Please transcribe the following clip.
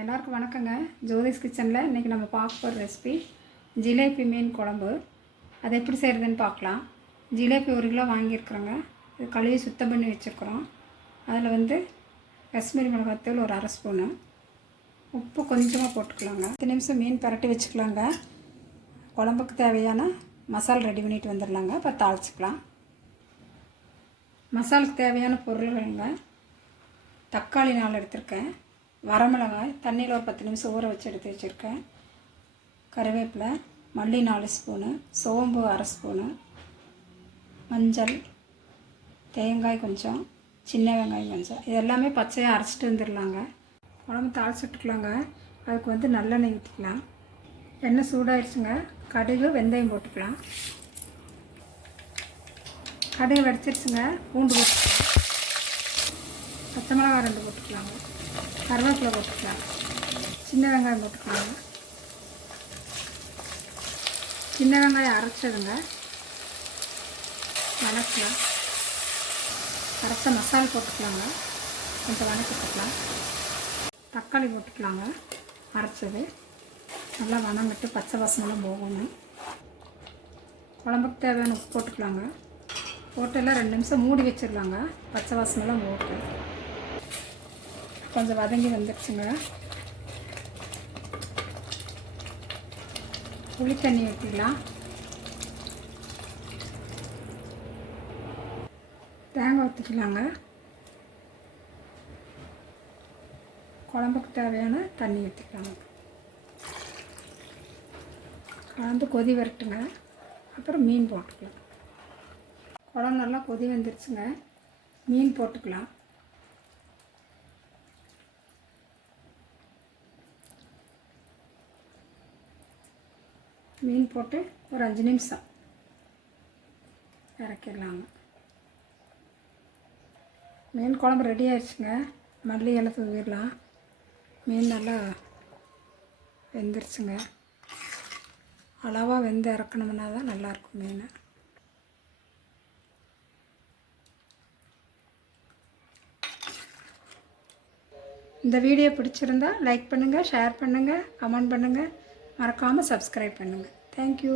எல்லாருக்கும் வணக்கங்க. ஜோதிஸ் கிச்சனில் இன்றைக்கி நம்ம பார்க்க போகிற ரெசிபி ஜிலேபி மீன் குழம்பு. அதை எப்படி செய்கிறதுன்னு பார்க்கலாம். ஜிலேபி 1 கிலோ வாங்கியிருக்கிறோங்க. இது கழுவி சுத்தம் பண்ணி வச்சுருக்குறோம். அதில் காஷ்மீரி மிளகாத்தூள் ஒரு 1/2 ஸ்பூனு, உப்பு கொஞ்சமாக போட்டுக்கலாங்க. 10 நிமிஷம் மீன் பரட்டி வச்சுக்கலாங்க. குழம்புக்கு தேவையான மசாலா ரெடி பண்ணிட்டு வந்துடலாங்க. இப்போ தாளிச்சிக்கலாம். மசாலுக்கு தேவையான பொருள்களுங்க: தக்காளி 4 எடுத்திருக்கேன், வரமிளகாய் தண்ணியில் ஒரு 10 நிமிஷம் ஊற வச்சு எடுத்து வச்சுருக்கேன், கருவேப்பிலை, மல்லி 4 ஸ்பூனு, சோம்பு 1/2 ஸ்பூனு, மஞ்சள், தேங்காய் கொஞ்சம், சின்ன வெங்காயம் கொஞ்சம். இது எல்லாமே பச்சையாக அரைச்சிட்டு வந்துடலாங்க. குழம்பு தாளிச்சுட்டுக்கலாங்க. அதுக்கு நல்லெண்ணெய் ஊற்றிக்கலாம். எண்ணெய் சூடாகிடுச்சுங்க. கடுகு வெந்தயம் போட்டுக்கலாம். கடுகு வெடிச்சிருச்சுங்க. பூண்டு போட்டுக்கலாம். பச்சை மிளகாய் 2 போட்டுக்கலாங்க. கருவேப்பிலை போட்டுக்கலாம். சின்ன வெங்காயம் போட்டுக்கலாங்க. சின்ன வெங்காயம் அரைச்சதுங்க. வணக்கலாம். அரைச்ச மசாலா போட்டுக்கலாங்க. கொஞ்சம் வணக்கிட்டுக்கலாம். தக்காளி போட்டுக்கலாங்க. அரைச்சது நல்லா வணங்கிட்டு பச்சை வாசனைலாம் போகணும். குழம்புக்கு தேவையான உப்பு போட்டுக்கலாங்க. போட்டு எல்லாம் 2 நிமிஷம் மூடி வச்சிடலாங்க. பச்சை வாசனைலாம் போட்டு கொஞ்சம் வதங்கி வந்துடுச்சுங்க. புளி தண்ணி ஊற்றிக்கலாம். தேங்காய் ஊற்றிக்கலாங்க. குழம்புக்கு தேவையான தண்ணி ஊற்றிக்கலாங்க. கலந்து கொதி வரட்டுங்க. அப்புறம் மீன் போட்டுக்கலாம். குழம்பு நல்லா கொதி வந்துருச்சுங்க. மீன் போட்டுக்கலாம். மீன் போட்டு ஒரு 5 நிமிஷம் இறக்கிடலாங்க. மீன் குழம்பு ரெடி ஆயிடுச்சுங்க. மல்லி இலை தூவிடலாம். மீன் நல்லா வெந்துருச்சுங்க. அளவாக வெந்து இறக்கணும்னா தான் நல்லாயிருக்கும் மீன். இந்த வீடியோ பிடிச்சிருந்தா லைக் பண்ணுங்கள், ஷேர் பண்ணுங்கள், கமெண்ட் பண்ணுங்கள், மறக்காமல் சப்ஸ்கிரைப் பண்ணுங்கள். தேங்க்யூ.